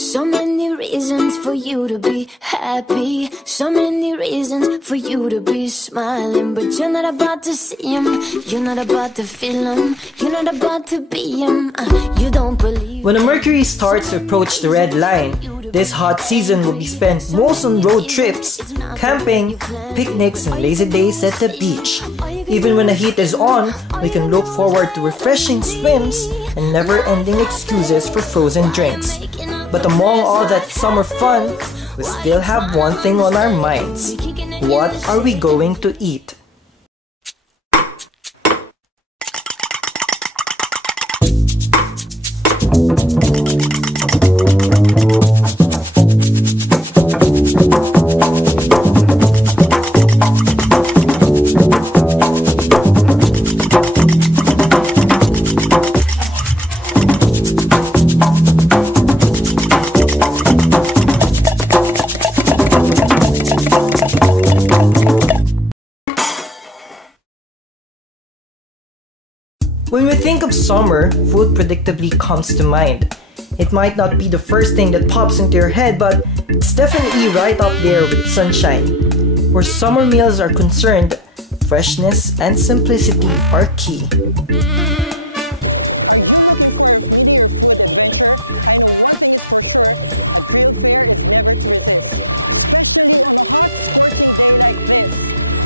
So many reasons for you to be happy, so many reasons for you to be smiling, but you're not about to see them, you're not about to feel them, you're not about to be them. You don't believe. When the mercury starts to approach the red line, this hot season will be spent most on road trips, camping, picnics, and lazy days at the beach. Even when the heat is on, we can look forward to refreshing swims and never-ending excuses for frozen drinks. But among all that summer fun, we still have one thing on our minds. What are we going to eat? When we think of summer, food predictably comes to mind. It might not be the first thing that pops into your head, but it's definitely right up there with sunshine. Where summer meals are concerned, freshness and simplicity are key. Are you looking for a meatier food adventure? I know one thing is for sure, a grilled fare is never to resist. Especially on a hot, scorching day like this.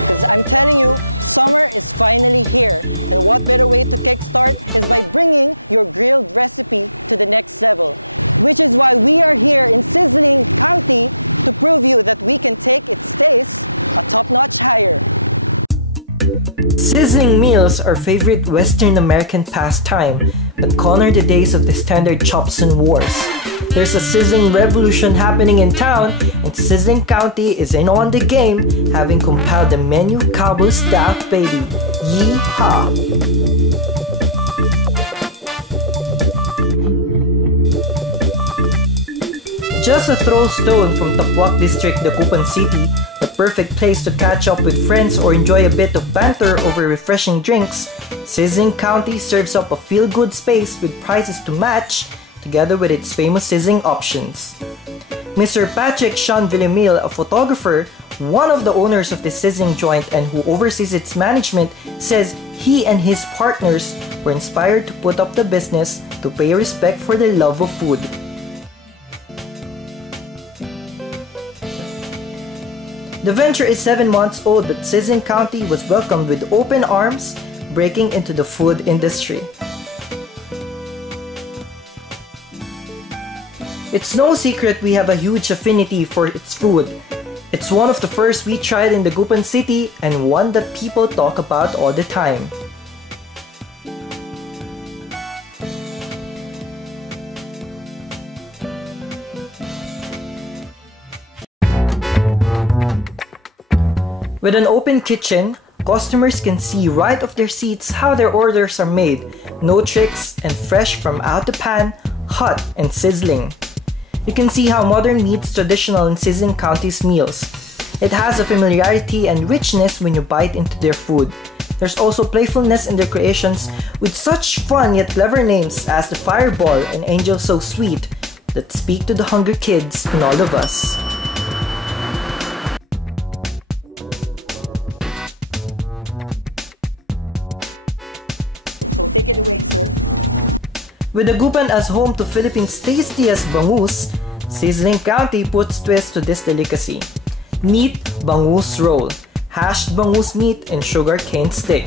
Because I'm telling you, summer is finally here. And what better way to kickstart is by bringing your grilled recipe to the next level. Which is why we are here in Sizzling County to prove you that we can take its taste a top-notch higher. Sizzling meals are favorite Western American pastime that corner the days of the standard chops and wars. There's a sizzling revolution happening in town, and Sizzling County is in on the game, having compiled the menu cowboy staff, baby. Yee-haw! Just a throw stone from Tapuac District, Dagupan City, the perfect place to catch up with friends or enjoy a bit of banter over refreshing drinks, Sizzling County serves up a feel-good space with prices to match, together with its famous sizzling options. Mr. Patrick Sean Villamil, a photographer, one of the owners of the sizzling joint and who oversees its management, says he and his partners were inspired to put up the business to pay respect for their love of food. The venture is 7 months old, but Sizzling County was welcomed with open arms, breaking into the food industry. It's no secret we have a huge affinity for its food. It's one of the first we tried in Dagupan City and one that people talk about all the time. With an open kitchen, customers can see right off their seats how their orders are made. No tricks and fresh from out the pan, hot and sizzling. You can see how modern meets traditional in Sizzling County's meals. It has a familiarity and richness when you bite into their food. There's also playfulness in their creations with such fun yet clever names as the Fireball and Angel So Sweet that speak to the hungry kids in all of us. So take it away, sir. With Dagupan as home to Philippines' tastiest bangus, Sizzling County puts twist to this delicacy. Meat bangus roll, hashed bangus meat and sugar cane stick.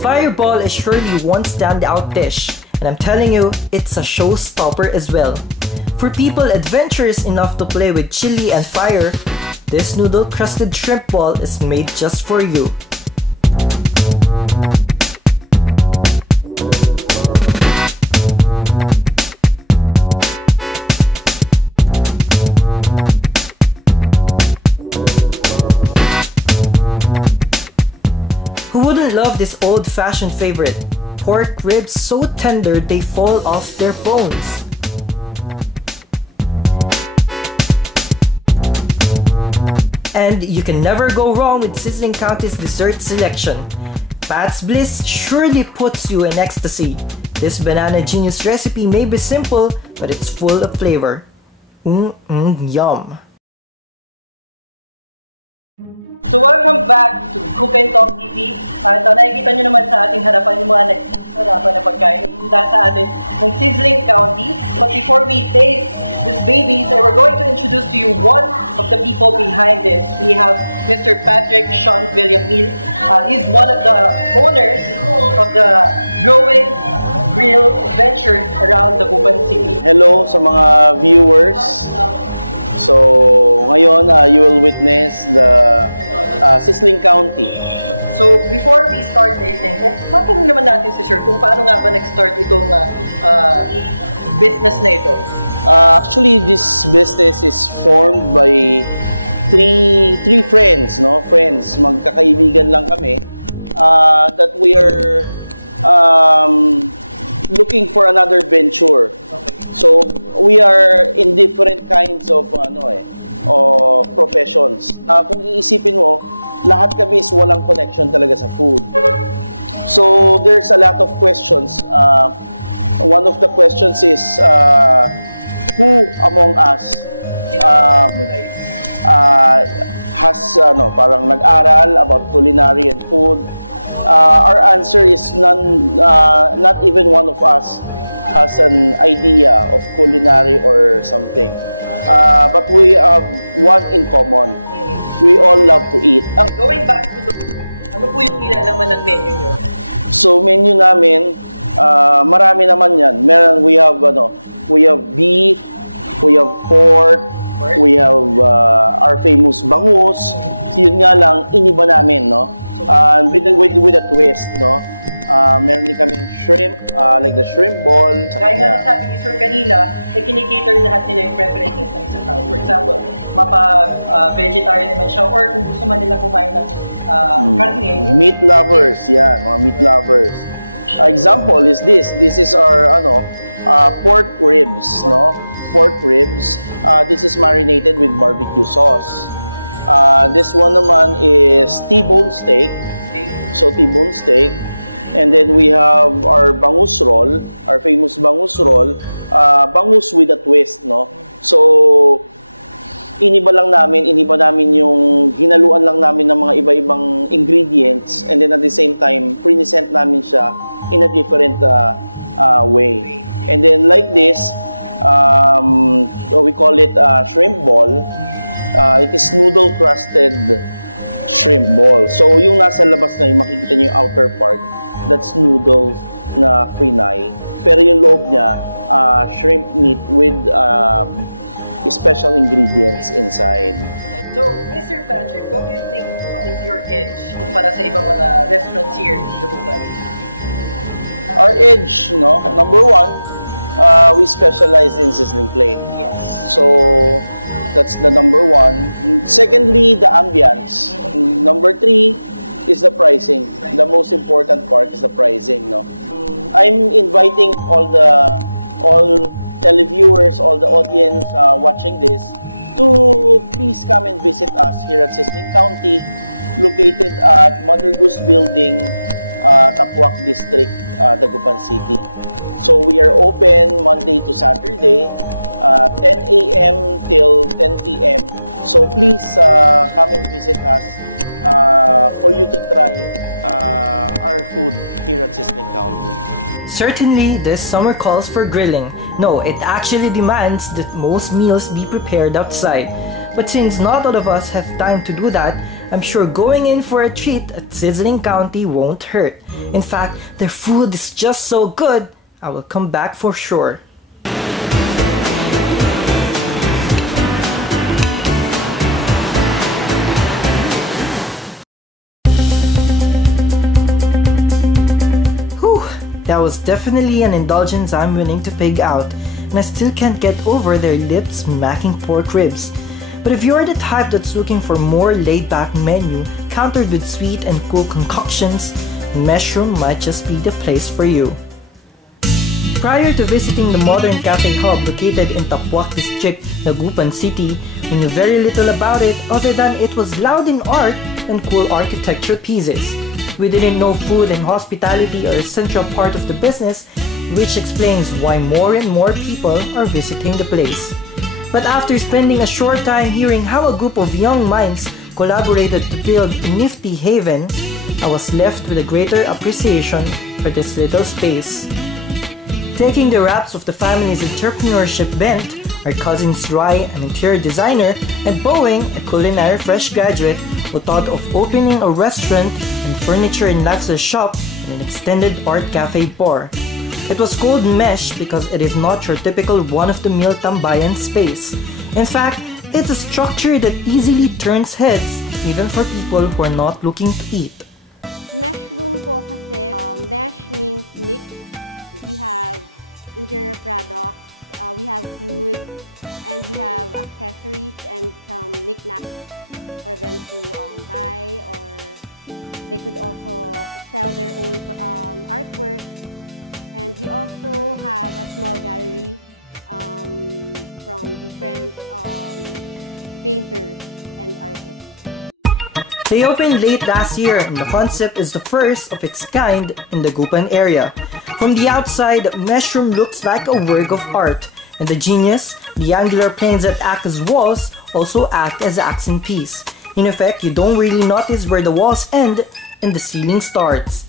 Fireball is surely one standout dish, and I'm telling you, it's a showstopper as well. For people adventurous enough to play with chili and fire, this noodle-crusted shrimp ball is made just for you. Who wouldn't love this old-fashioned favorite? Pork ribs so tender they fall off their bones. And you can never go wrong with Sizzling County's dessert selection. Pat's Bliss surely puts you in ecstasy. This banana genius recipe may be simple, but it's full of flavor. Yum! So welcome back to Cook and Talk TV. At nakikita nyo naman sa ating harapan yung mga nagsasarapan na pagkain na sa atin ng Sizzling County. But before we taste these babies, we're going to introduce to you one of the people behind this. We have Mr. Patrick Sean Villamil. He's one of the owners of the growing grill venture around the Dagupan City. Hello sa mga viewers. So, ngayon you will witness the Sizzling County. So, before we start tasting, matanong naman natin si Sir kung paano nga ba nag-start itong business na ito? Actually, this business is formed by three friends, no? Friends, magkakaibigan lang kami, that we are looking for another venture. Okay. So, we are in different kinds of professions. Kung iisipin mo, lahat kami is walang connection talaga sa food. So, there's a lot of questions. One of the questions is, who among us has parang nag-aral about culinary and food? Our answer is none, not even one of us has an idea of culinary or something. But we have one in common. We all love to eat. Going back to the food, ano po yung nilalaman ng menu nyo? So menu namin, marami naman yan. We have beef, we have pork, we have our famous bangus. Yun nga lang, iniba namin, no? With a twist, no? Meron din kaming shrimp, like the shrimp ball. Kaya nga sabi ni Sir kanina, kinikater lahat nila yung preferences ng isang tao. For example, vegetarian naman siya, or kung gusto man nila kumain ng karne. Meat lovers, yan, mga meat lovers. Example is this. This is our pork ribs, no? Pork ribs. This is marinated with barbecue sauce. This one naman is T-bone steak. So T-bone steak. And then we have our bangus roll, our famous bangus roll, bangus with a twist, no? So, iniba namin yung hinaluan lang namin ng mga iba-ibang ingredients, and then at the same time, present namin siya in a different way. And then like this, we call it shrimp ball. It is noodle crusted shrimp ball. So, yung nasa labas na yung makikita niyo yung outer part, that's noodles na frinay. Pero yung loob niya, shrimp meat with special ingredients inside. So, Mr. Patrick, what do you think is your edge para sa ibang mga restaurants here in Dagupan? Our edge, no? Number one, we specialize in sizzling plate. Yes. So, that's the number one. Secondly, the ambience. Number three is the pricing. The most important part is the pricing, no? I'm inviting all televiewers, all the audience watching this to please come and visit us here at Sizzling County, located at Mother Goose Building, Tapuac District, Dagupan City. So we are open Monday to Saturday, 10 a.m. till 10 p.m. So please come and visit us for you to try our food here at Sizzling County. Certainly, this summer calls for grilling. No, it actually demands that most meals be prepared outside. But since not all of us have time to do that, I'm sure going in for a treat at Sizzling County won't hurt. In fact, their food is just so good, I will come back for sure. That was definitely an indulgence I'm willing to pig out, and I still can't get over their lip-smacking pork ribs. But if you're the type that's looking for more laid-back menu countered with sweet and cool concoctions, Mushroom might just be the place for you. Prior to visiting the modern cafe hub located in Tapuac District, Dagupan City, we knew very little about it other than it was loud in art and cool architecture pieces. We didn't know food and hospitality are a central part of the business, which explains why more and more people are visiting the place. But after spending a short time hearing how a group of young minds collaborated to build a nifty haven, I was left with a greater appreciation for this little space. Taking the reins of the family's entrepreneurship bent, our cousins Rai, an interior designer, and Boeing, a culinary fresh graduate who thought of opening a restaurant and furniture and lifestyle shop and an extended art cafe bar. It was called Mesh because it is not your typical one-of-the-mill tambayan space. In fact, it's a structure that easily turns heads even for people who are not looking to eat. Mesh room po kasi, mesh means mix. We have interior products, we have food, and we have accessories and some knickknacks for them to buy, or they could also sell their own artwork. And we also have a small gallery from different painters and artists. They opened late last year and the concept is the first of its kind in the Gupan area. From the outside, Mesh Room looks like a work of art, and the genius, the angular planes that act as walls, also act as accent piece. In effect, you don't really notice where the walls end and the ceiling starts.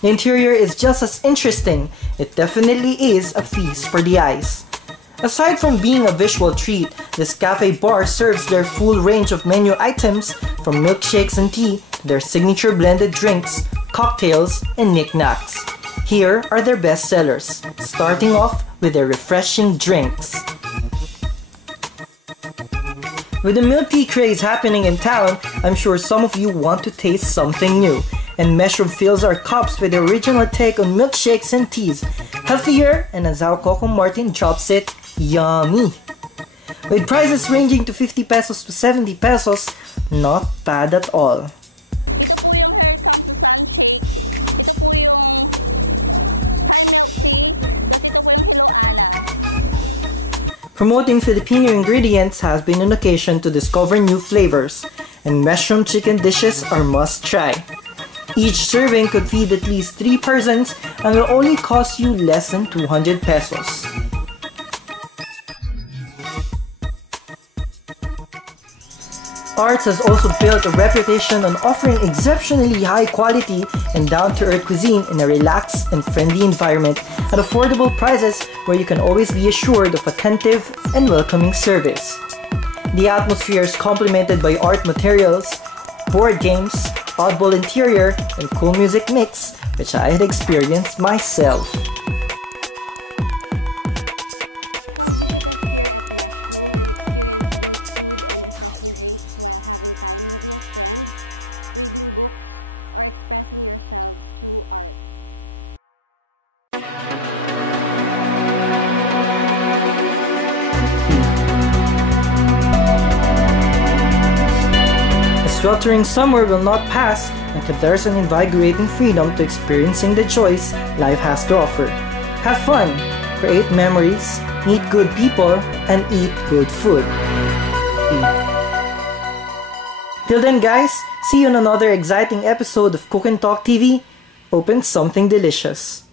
The interior is just as interesting. It definitely is a feast for the eyes. Aside from being a visual treat, this cafe bar serves their full range of menu items from milkshakes and tea to their signature blended drinks, cocktails, and knickknacks. Here are their best sellers, starting off with their refreshing drinks. With the milk tea craze happening in town, I'm sure some of you want to taste something new. And Mesh Room fills our cups with the original take on milkshakes and teas. Healthier, and as how Coco Martin drops it, yummy! With prices ranging to 50 pesos to 70 pesos, not bad at all. Ito po yung Here Comes the Sun Shake. Ito po yung Thai Milk Tea. Tapos ito po yung Hiloana. Promoting Filipino ingredients has been an occasion to discover new flavors, and Mesh Room chicken dishes are must-try. Each serving could feed at least 3 persons and will only cost you less than 200 pesos. Arts has also built a reputation on offering exceptionally high quality and down-to-earth cuisine in a relaxed and friendly environment at affordable prices where you can always be assured of attentive and welcoming service. The atmosphere is complemented by art materials, board games, oddball interior, and cool music mix, which I had experienced myself. Come visit us here at Mesh Room and experience good food and refreshing drinks while having time with your friends, reading books, or expressing yourselves through art. The sweltering summer will not pass until there's an invigorating freedom to experiencing the joys life has to offer. Have fun, create memories, meet good people, and eat good food. Till then guys, see you on another exciting episode of Cook and Talk TV. Open something delicious.